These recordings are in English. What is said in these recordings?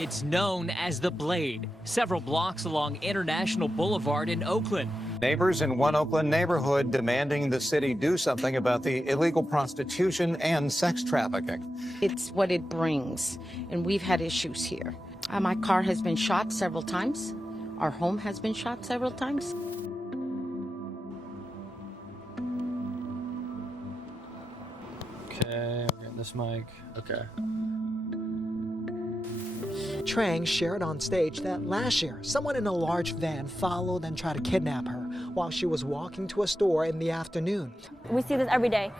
It's known as the Blade, several blocks along International Boulevard in Oakland. Neighbors in one Oakland neighborhood demanding the city do something about the illegal prostitution and sex trafficking. It's what it brings, and we've had issues here. My car has been shot several times. Our home has been shot several times. Okay, we're getting this mic. Okay. Trang shared on stage that last year, someone in a large van followed and tried to kidnap her while she was walking to a store in the afternoon. We see this every day.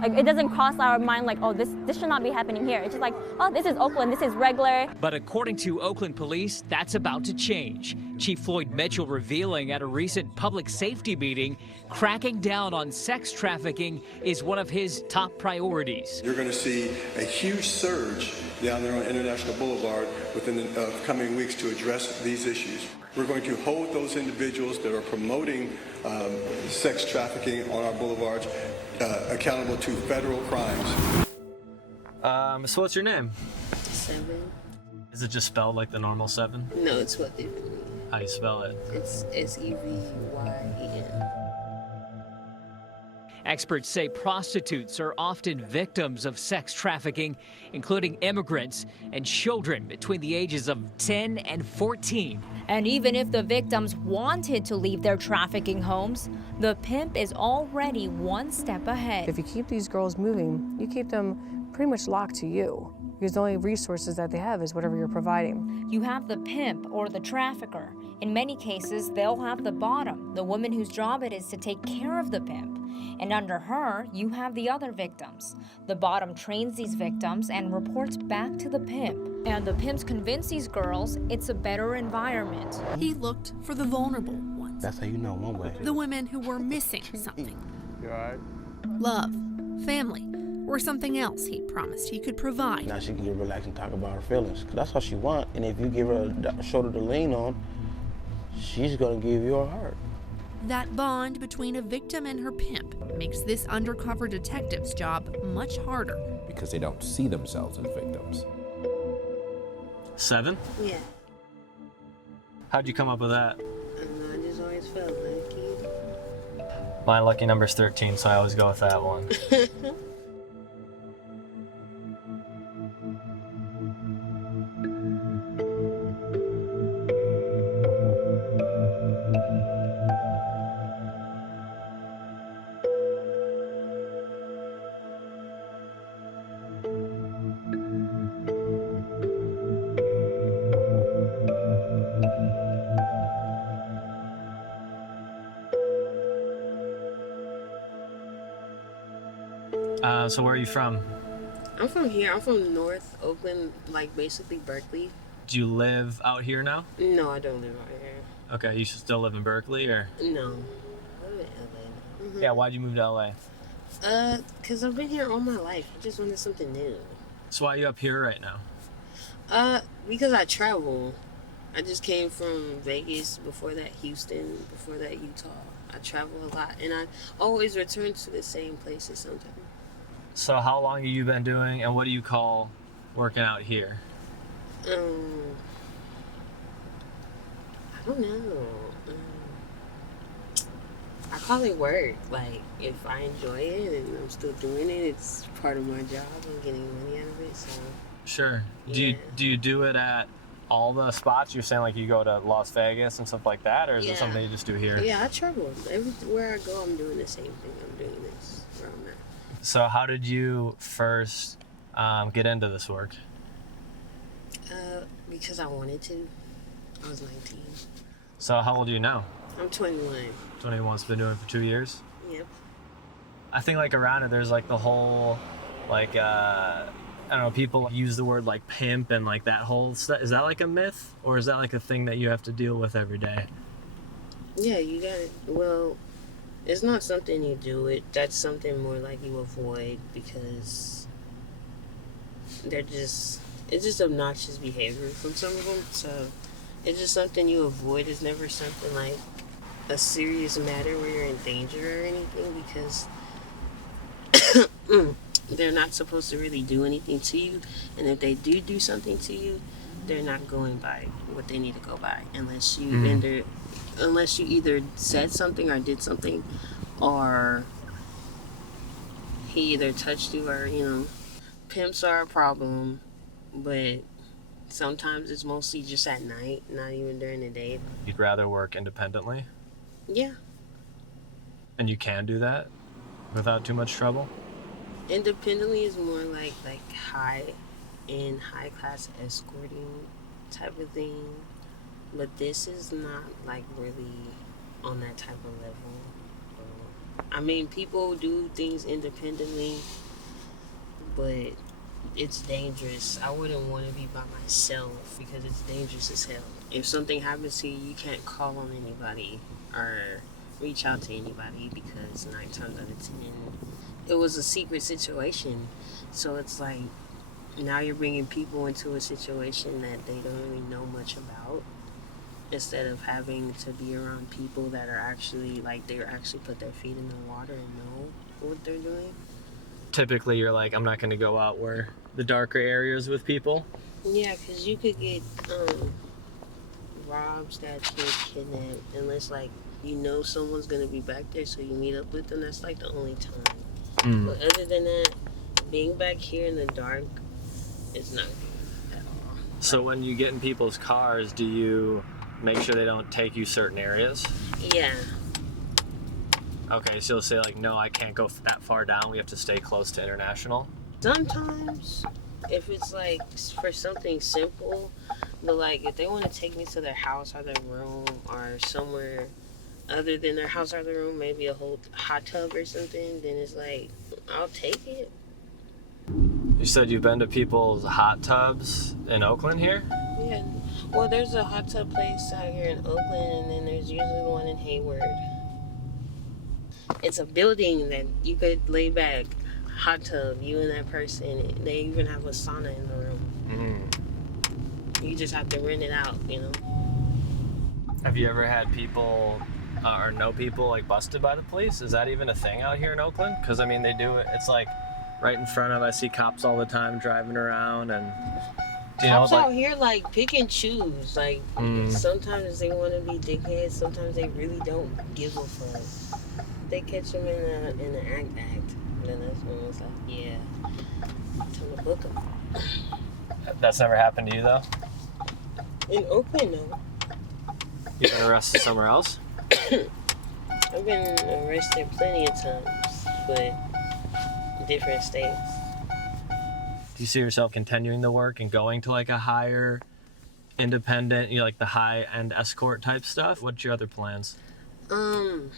Like, it doesn't cross our mind like, oh, this should not be happening here. It's just like, oh, this is Oakland, this is regular. But according to Oakland police, that's about to change. Chief Floyd Mitchell revealing at a recent public safety meeting, cracking down on sex trafficking is one of his top priorities. You're going to see a huge surge down there on International Boulevard within the coming weeks to address these issues. We're going to hold those individuals that are promoting sex trafficking on our boulevards accountable to federal crimes. So what's your name? 7. Is it just spelled like the normal 7? No, it's what differently. How do you spell it? It's SEVYEN. Experts say prostitutes are often victims of sex trafficking, including immigrants and children between the ages of 10 and 14. And even if the victims wanted to leave their trafficking homes, the pimp is already one step ahead. If you keep these girls moving, you keep them pretty much locked to you, because the only resources that they have is whatever you're providing. You have the pimp or the trafficker. In many cases, they'll have the bottom, the woman whose job it is to take care of the pimp. And under her, you have the other victims. The bottom trains these victims and reports back to the pimp. And the pimps convince these girls it's a better environment. He looked for the vulnerable ones. That's how you know one way. The women who were missing something. You all right? Love, family, or something else he promised he could provide. Now she can get relaxed and talk about her feelings, because that's what she wants. And if you give her a shoulder to lean on, she's going to give you her heart. That bond between a victim and her pimp makes this undercover detective's job much harder. Because they don't see themselves as victims. 7? Yeah. How'd you come up with that? I don't know, I just always felt lucky. My lucky number's 13, so I always go with that one. So where are you from? I'm from here. I'm from North Oakland, like basically Berkeley. Do you live out here now? No, I don't live out here. Okay, you still live in Berkeley, or? No, I live in LA. Yeah, why'd you move to LA? Cause I've been here all my life. I just wanted something new. So why are you up here right now? Because I travel. I just came from Vegas, before that Houston, before that Utah. I travel a lot, and I always return to the same places sometimes. So how long have you been doing, and what do you call working out here? I don't know. I call it work. Like, if I enjoy it and I'm still doing it, it's part of my job. I'm getting money out of it, so. Sure. Yeah. Do you do it at all the spots? You're saying like you go to Las Vegas and stuff like that, or is it something you just do here? Yeah, I travel. Everywhere I go, I'm doing the same thing. I'm doing this where I'm at. So how did you first get into this work? Because I wanted to. I was 19. So how old are you now? I'm 21. 21. So been doing it for 2 years? Yep. I think like around it, there's like the whole, like, I don't know, people use the word like pimp and like that whole stuff. Is that like a myth, or is that like a thing that you have to deal with every day? Yeah, you got it. Well, it's not something you do. That's something more like you avoid, because it's just obnoxious behavior from some of them. So it's just something you avoid. It's never something like a serious matter where you're in danger or anything, because they're not supposed to really do anything to you. And if they do something to you, they're not going by what they need to go by unless you unless you either said something or did something, or he either touched you or, you know. Pimps are a problem, but sometimes it's mostly just at night, not even during the day. You'd rather work independently? Yeah. And you can do that without too much trouble? Independently is more like high class escorting type of thing, but this is not like really on that type of level. I mean, people do things independently, but it's dangerous. I wouldn't want to be by myself because it's dangerous as hell. If something happens to you, you can't call on anybody or reach out to anybody because 9 times out of 10, it was a secret situation. So it's like, now you're bringing people into a situation that they don't really know much about, instead of having to be around people that are actually, like, they actually put their feet in the water and know what they're doing. Typically, you're like, I'm not going to go out where the darker areas with people. Yeah, because you could get robbed, snatched, kidnapped, unless, like, you know someone's going to be back there, so you meet up with them. That's, like, the only time. But other than that, being back here in the dark is not good at all. So when you get in people's cars, do you make sure they don't take you certain areas? Yeah. Okay, so you'll say like, no, I can't go that far down. We have to stay close to International. Sometimes, if it's like for something simple, but like if they want to take me to their house or their room or somewhere other than their house or their room, maybe a whole hot tub or something, then it's like, I'll take it. You said you've been to people's hot tubs in Oakland here? Yeah. Well, there's a hot tub place out here in Oakland, and then there's usually one in Hayward. It's a building that you could lay back, hot tub, you and that person. They even have a sauna in the room. You just have to rent it out, you know. Have you ever had people or know people like busted by the police? Is that even a thing out here in Oakland? Because I mean, they do it. It's like right in front of. I see cops all the time driving around, and you Cops know, like, out here like pick and choose. Like sometimes they want to be dickheads. Sometimes they really don't give a fuck. They catch them in the act, then that's when it's like, yeah, time to book them. That's never happened to you though? In Oakland, no. You've been arrested somewhere else? I've been arrested plenty of times, but different states. Do you see yourself continuing the work and going to like a higher independent, you know, like the high-end escort type stuff? What's your other plans? No,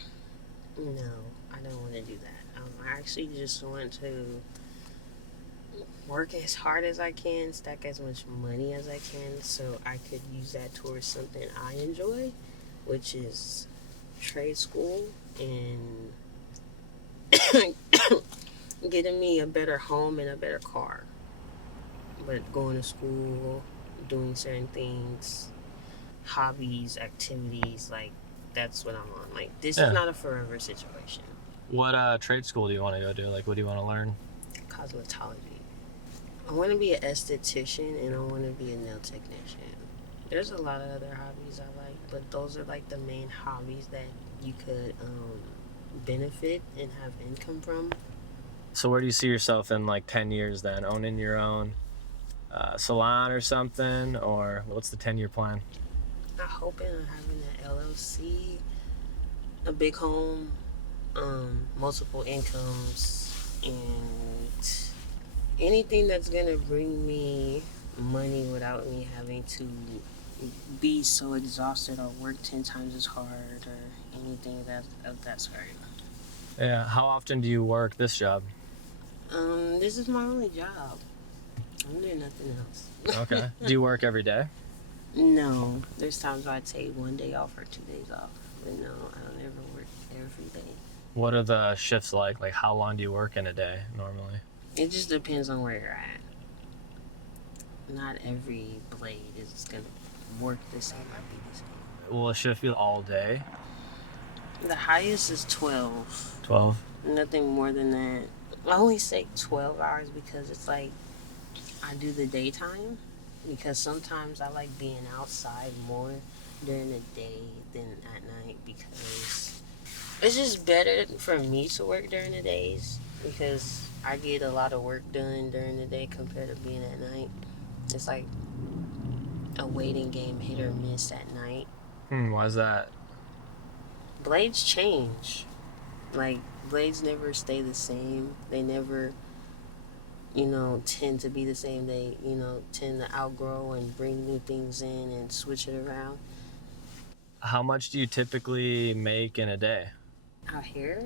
I don't want to do that. I actually just want to work as hard as I can, stack as much money as I can, so I could use that towards something I enjoy, which is trade school and getting me a better home and a better car. But going to school, doing certain things, hobbies, activities, like, that's what I'm on. Like, this is not a forever situation. What trade school do you want to go do? Like, what do you want to learn? Cosmetology. I want to be an esthetician and I want to be a nail technician. There's a lot of other hobbies I like, but those are like the main hobbies that you could benefit and have income from. So where do you see yourself in like 10 years then? Owning your own salon or something? Or what's the 10-year plan? I'm hoping on having an LLC, a big home, multiple incomes, and anything that's gonna bring me money without me having to be so exhausted or work 10 times as hard or anything of that sort. Yeah. How often do you work this job? This is my only job. I'm doing nothing else. Okay. Do you work every day? No. There's times where I take 1 day off or 2 days off. But no, I don't ever work every day. What are the shifts like? Like, how long do you work in a day normally? It just depends on where you're at. Not every blade is going to work the same or be the same. Will a shift be all day? The highest is 12. 12? Nothing more than that. I only say 12 hours because it's like I do the daytime because sometimes I like being outside more during the day than at night, because it's just better for me to work during the days because I get a lot of work done during the day compared to being at night. It's like a waiting game, hit or miss at night. Why is that? Blades change. Like, blades never stay the same. They never, tend to be the same. They, tend to outgrow and bring new things in and switch it around. How much do you typically make in a day? Out here,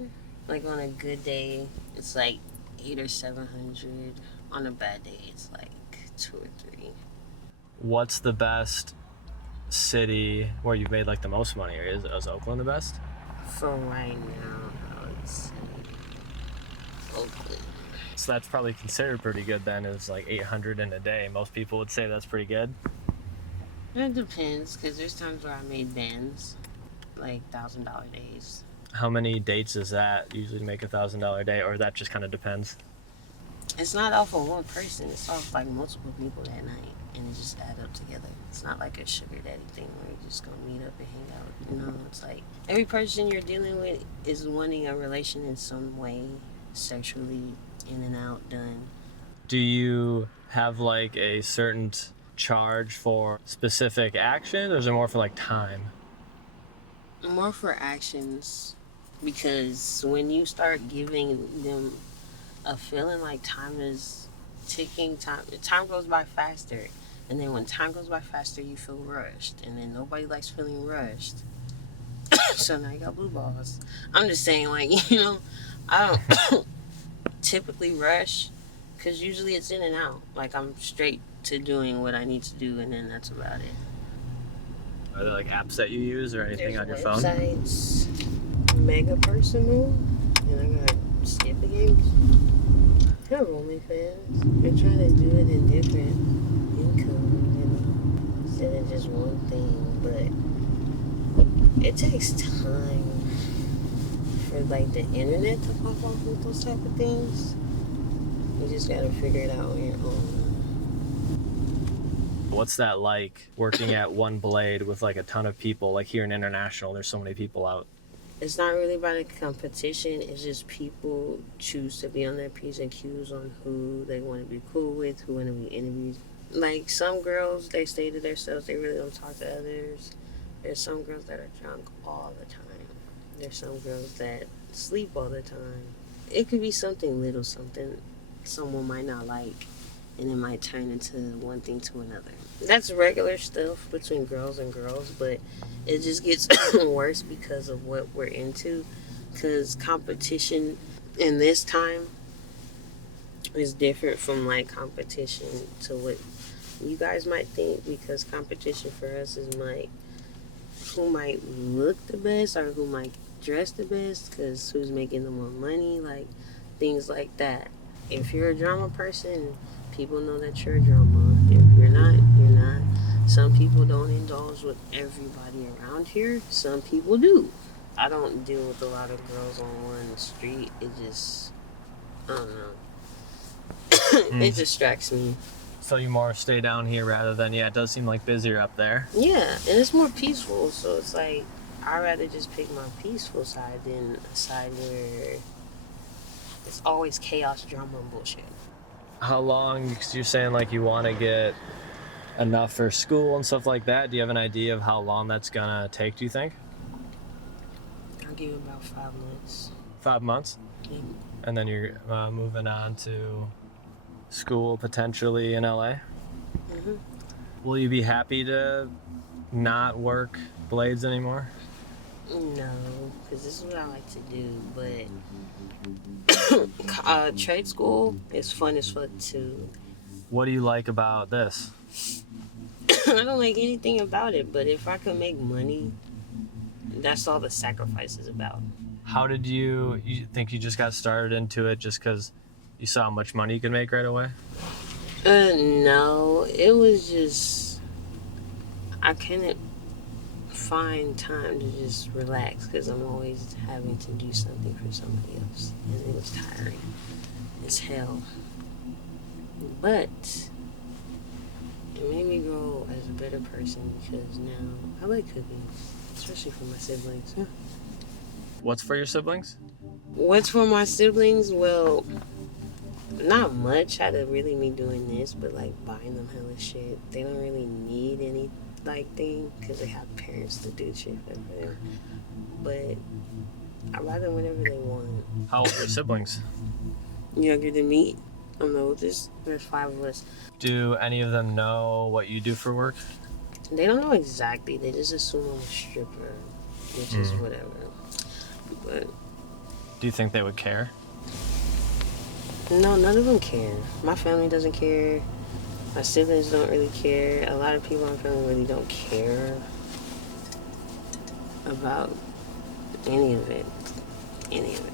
like on a good day, it's like 800 or 700. On a bad day, it's like 2 or 3. What's the best city where you've made like the most money? Or is Oakland the best? For right now, I would say Oakland. So that's probably considered pretty good then, is like 800 in a day. Most people would say that's pretty good. It depends, because there's times where I made bands, like $1,000 days. How many dates is that usually to make $1,000 a day, or that just kind of depends? It's not off of one person, it's off like multiple people that night, and it just add up together. It's not like a sugar daddy thing where you're just gonna meet up and hang out. It's like every person you're dealing with is wanting a relation in some way, sexually, in and out, done. Do you have like a certain charge for specific actions, or is it more for like time? More for actions, because when you start giving them a feeling like time is ticking, time goes by faster, and then when time goes by faster you feel rushed, and then nobody likes feeling rushed. So now you got blue balls. I'm just saying, like, I don't typically rush, because usually it's in and out. Like, I'm straight to doing what I need to do, and then that's about it. Are there like apps that you use or anything on your phone? Websites, Mega Personal, and I got Skip the Games. I have OnlyFans. We're trying to do it in different income, instead of just one thing, but it takes time for like the internet to pop off with those type of things. You just gotta figure it out on your own. What's that like, working at one blade with like a ton of people? Like here in International, there's so many people out. It's not really about a competition. It's just people choose to be on their P's and Q's on who they want to be cool with, who want to be interviewed. Like, some girls, they stay to themselves. They really don't talk to others. There's some girls that are drunk all the time. There's some girls that sleep all the time. It could be something little, something someone might not like, and it might turn into one thing to another. That's regular stuff between girls and girls, but it just gets worse because of what we're into, because competition in this time is different from like competition to what you guys might think, because competition for us is like who might look the best or who might dress the best, because who's making the more money, like things like that. If you're a drama person, people know that you're a drama. If you're not, you're not. Some people don't indulge with everybody around here. Some people do. I don't deal with a lot of girls on one street. It just, I don't know. It distracts me. So you more stay down here rather than, yeah, it does seem like busier up there. Yeah, and it's more peaceful. So it's like, I'd rather just pick my peaceful side than a side where it's always chaos, drama, and bullshit. How long, because you're saying like you want to get enough for school and stuff like that, do you have an idea of how long that's gonna take, do you think? I'll give you about 5 months. 5 months? Yeah. And then you're moving on to school potentially in LA? Mm-hmm. Will you be happy to not work blades anymore? No, because this is what I like to do, but trade school is fun as fuck too. What do you like about this? I don't like anything about it, but if I can make money, that's all the sacrifice is about. How did you think you just got started into it just because you saw how much money you could make right away? No, it was just, I couldn't find time to just relax because I'm always having to do something for somebody else, and it was tiring as hell. But It made me grow as a better person because now I like cooking, especially for my siblings. What's for your siblings? What's for my siblings? Well, not much out of really me doing this, but like buying them hella shit. They don't really need any like thing because they have parents to do shit for them. But I buy them whatever they want. How old are your siblings? Younger than me. I'm the oldest. There's 5 of us. Do any of them know what you do for work? They don't know exactly. They just assume I'm a stripper, which is whatever. But do you think they would care? No, none of them care. My family doesn't care. My siblings don't really care. A lot of people in my family really don't care about any of it. Any of it.